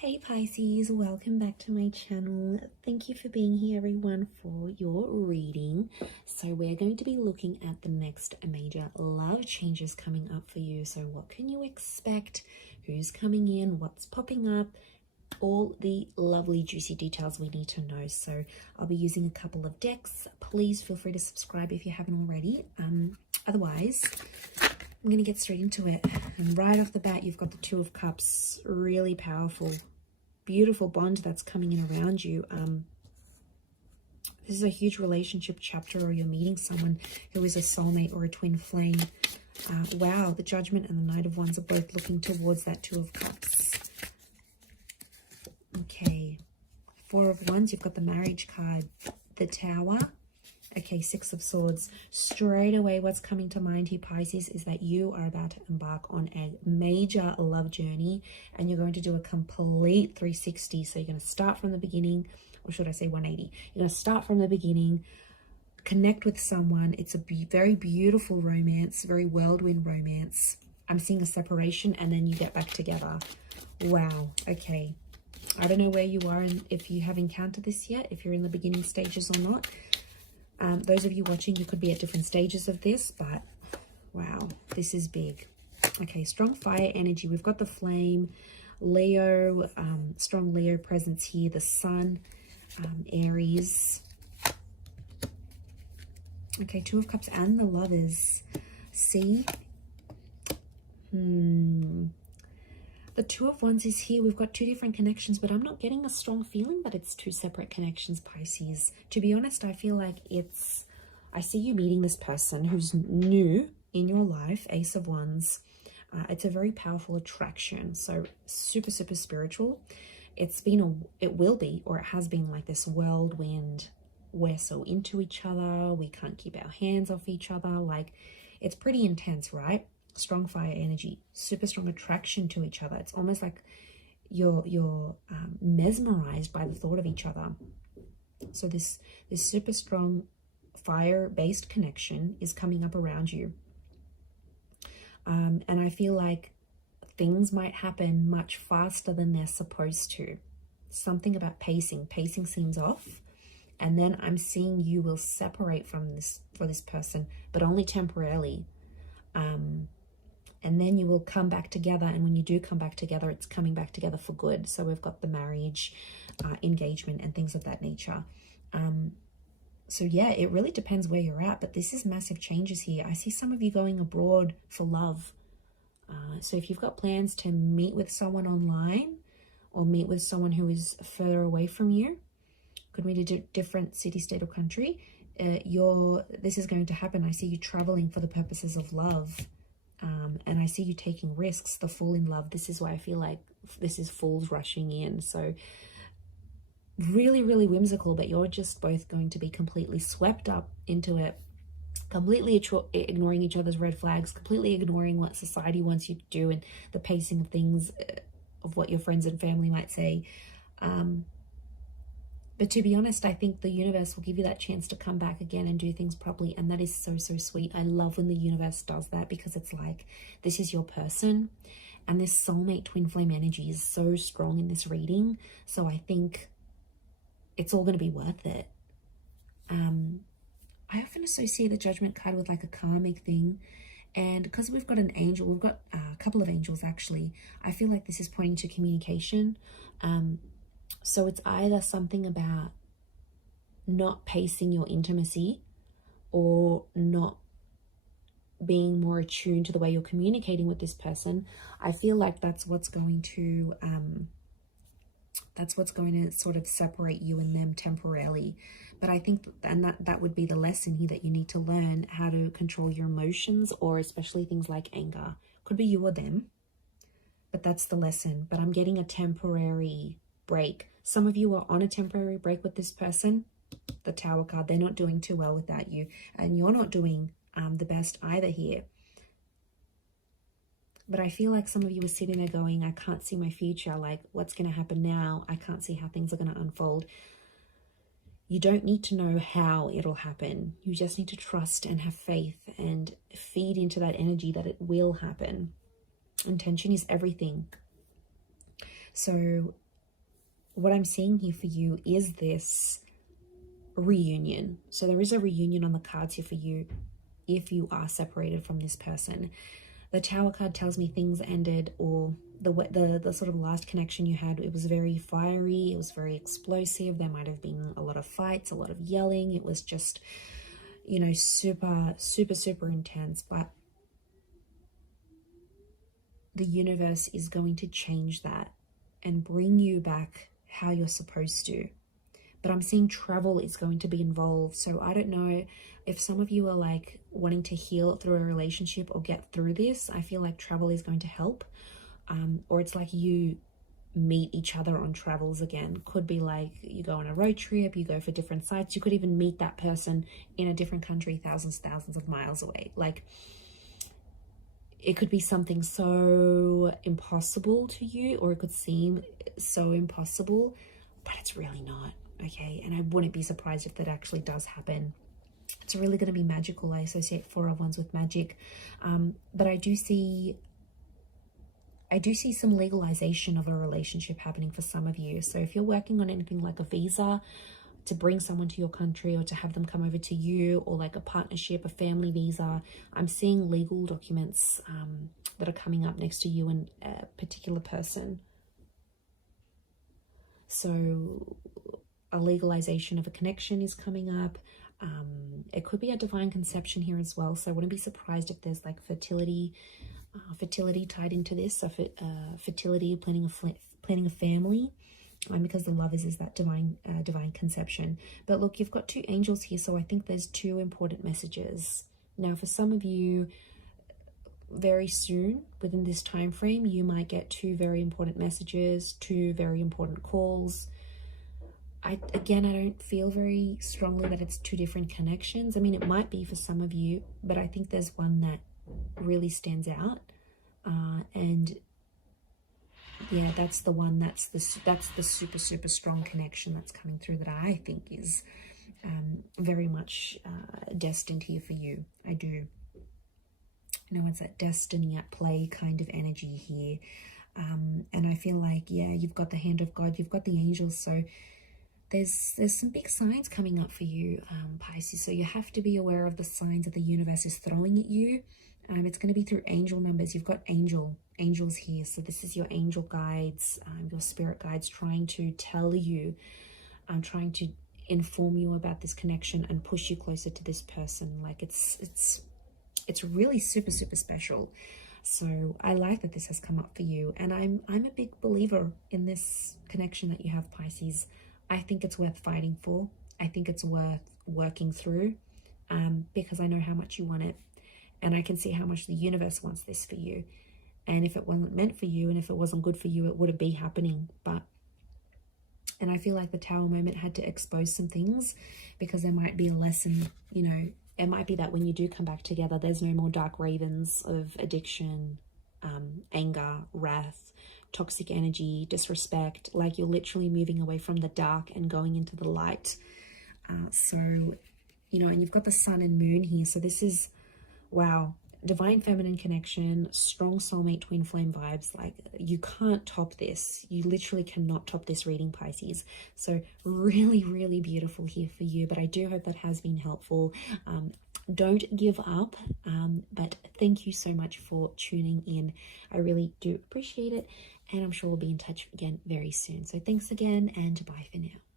Hey Pisces, welcome back to my channel. Thank you for being here everyone for your reading. So we're going to be looking at the next major love changes coming up for you. So what can you expect? Who's coming in? What's popping up? All the lovely juicy details we need to know. So I'll be using a couple of decks. Please feel free to subscribe if you haven't already. Otherwise, I'm going to get straight into it. And right off the bat, you've got the Two of Cups. Really powerful, beautiful bond that's coming in around you. This is a huge relationship chapter, or you're meeting someone who is a soulmate or a twin flame. Wow, the Judgment and the Knight of Wands are both looking towards that Two of Cups. Okay, Four of Wands, you've got the marriage card, the Tower. Okay, Six of Swords. Straight away, what's coming to mind here, Pisces, is that you are about to embark on a major love journey, and you're going to do a complete 360. So you're going to start from the beginning, or should I say 180? You're going to start from the beginning, connect with someone. It's a very beautiful romance, very whirlwind romance. I'm seeing a separation, and then you get back together. Wow, okay. I don't know where you are and if you have encountered this yet, if you're in the beginning stages or not. Those of you watching, you could be at different stages of this, but wow, this is big. Okay, strong fire energy. We've got the flame, Leo, strong Leo presence here, the sun, Aries. Okay, Two of Cups and the Lovers. See? The Two of Wands is here. We've got two different connections, but I'm not getting a strong feeling that it's two separate connections, Pisces. To be honest, I feel like I see you meeting this person who's new in your life, Ace of Wands. It's a very powerful attraction, so super, super spiritual. It will be, or it has been like this whirlwind. We're so into each other. We can't keep our hands off each other. Like, it's pretty intense, right? Strong fire energy, super strong attraction to each other. It's almost like you're mesmerized by the thought of each other. So this super strong fire-based connection is coming up around you. And I feel like things might happen much faster than they're supposed to. Something about pacing seems off. And then I'm seeing you will separate from this person, but only temporarily. And then you will come back together, and when you do come back together, it's coming back together for good. So we've got the marriage, engagement, and things of that nature. So yeah, it really depends where you're at, but this is massive changes here. I see some of you going abroad for love. So if you've got plans to meet with someone online, or meet with someone who is further away from you, could be a different city, state, or country, this is going to happen. I see you traveling for the purposes of love. And I see you taking risks, the fall in love. This is why I feel like this is fools rushing in. So really, really whimsical, but you're just both going to be completely swept up into it, completely ignoring each other's red flags, completely ignoring what society wants you to do and the pacing of things, of what your friends and family might say. But to be honest, I think the universe will give you that chance to come back again and do things properly. And that is so, so sweet. I love when the universe does that, because it's like, this is your person. And this soulmate twin flame energy is so strong in this reading. So I think it's all going to be worth it. I often associate the Judgment card with like a karmic thing. And because we've got an angel, we've got a couple of angels actually. I feel like this is pointing to communication. So it's either something about not pacing your intimacy, or not being more attuned to the way you're communicating with this person. I feel like that's what's going to sort of separate you and them temporarily. But I think, and that would be the lesson here, that you need to learn how to control your emotions, or especially things like anger. Could be you or them, but that's the lesson. But I'm getting a temporary break. Some of you are on a temporary break with this person. The Tower card, they're not doing too well without you, and you're not doing the best either here. But I feel like some of you are sitting there going, I can't see my future. Like, what's going to happen now? I can't see how things are going to unfold. You don't need to know how it'll happen. You just need to trust and have faith and feed into that energy that it will happen. Intention is everything. So what I'm seeing here for you is this reunion. So there is a reunion on the cards here for you if you are separated from this person. The Tower card tells me things ended, or the sort of last connection you had, it was very fiery, it was very explosive. There might have been a lot of fights, a lot of yelling. It was just, you know, super intense. But the universe is going to change that and bring you back how you're supposed to. But I'm seeing travel is going to be involved. So I don't know if some of you are like wanting to heal through a relationship or get through this. I feel like travel is going to help. Or it's like you meet each other on travels again. Could be like you go on a road trip, you go for different sites. You could even meet that person in a different country, thousands of miles away. Like, it could be something so impossible to you, or it could seem so impossible, but it's really not. Okay, and I wouldn't be surprised if that actually does happen. It's really going to be magical. I associate 4 of Wands with magic, but I do see some legalization of a relationship happening for some of you. So if you're working on anything like a visa to bring someone to your country, or to have them come over to you, or like a partnership, a family visa, I'm seeing legal documents that are coming up next to you and a particular person. So a legalization of a connection is coming up. It could be a divine conception here as well. So I wouldn't be surprised if there's like fertility tied into this. So fertility, planning a family, because the Lovers is that divine conception. But look, you've got 2 angels here, so I think there's 2 important messages. Now, for some of you, very soon within this time frame, you might get 2 very important messages, 2 very important calls. I don't feel very strongly that it's 2 different connections. I mean, it might be for some of you, but I think there's one that really stands out, and yeah, that's the one, that's the super strong connection that's coming through, that I think is very much destined here for you. I do. You know, it's that destiny at play kind of energy here, and I feel like, yeah, you've got the hand of God, you've got the angels, so there's some big signs coming up for you, Pisces. So you have to be aware of the signs that the universe is throwing at you. It's going to be through angel numbers. You've got angels here. So this is your angel guides, your spirit guides trying to tell you, trying to inform you about this connection and push you closer to this person. Like, it's really super special. So I like that this has come up for you, and I'm a big believer in this connection that you have, Pisces. I think it's worth fighting for. I think it's worth working through, because I know how much you want it, and I can see how much the universe wants this for you. And if it wasn't meant for you, and if it wasn't good for you, it wouldn't be happening. And I feel like the Tower moment had to expose some things, because there might be a lesson, you know. It might be that when you do come back together, there's no more dark ravens of addiction, anger, wrath, toxic energy, disrespect. Like, you're literally moving away from the dark and going into the light. So, you know, and you've got the sun and moon here. So this is, wow, divine feminine connection, strong soulmate twin flame vibes. Like, you can't top this. You literally cannot top this reading, Pisces. So really beautiful here for you. But I do hope that has been helpful. Don't give up, but thank you so much for tuning in. I really do appreciate it, and I'm sure we'll be in touch again very soon. So thanks again, and bye for now.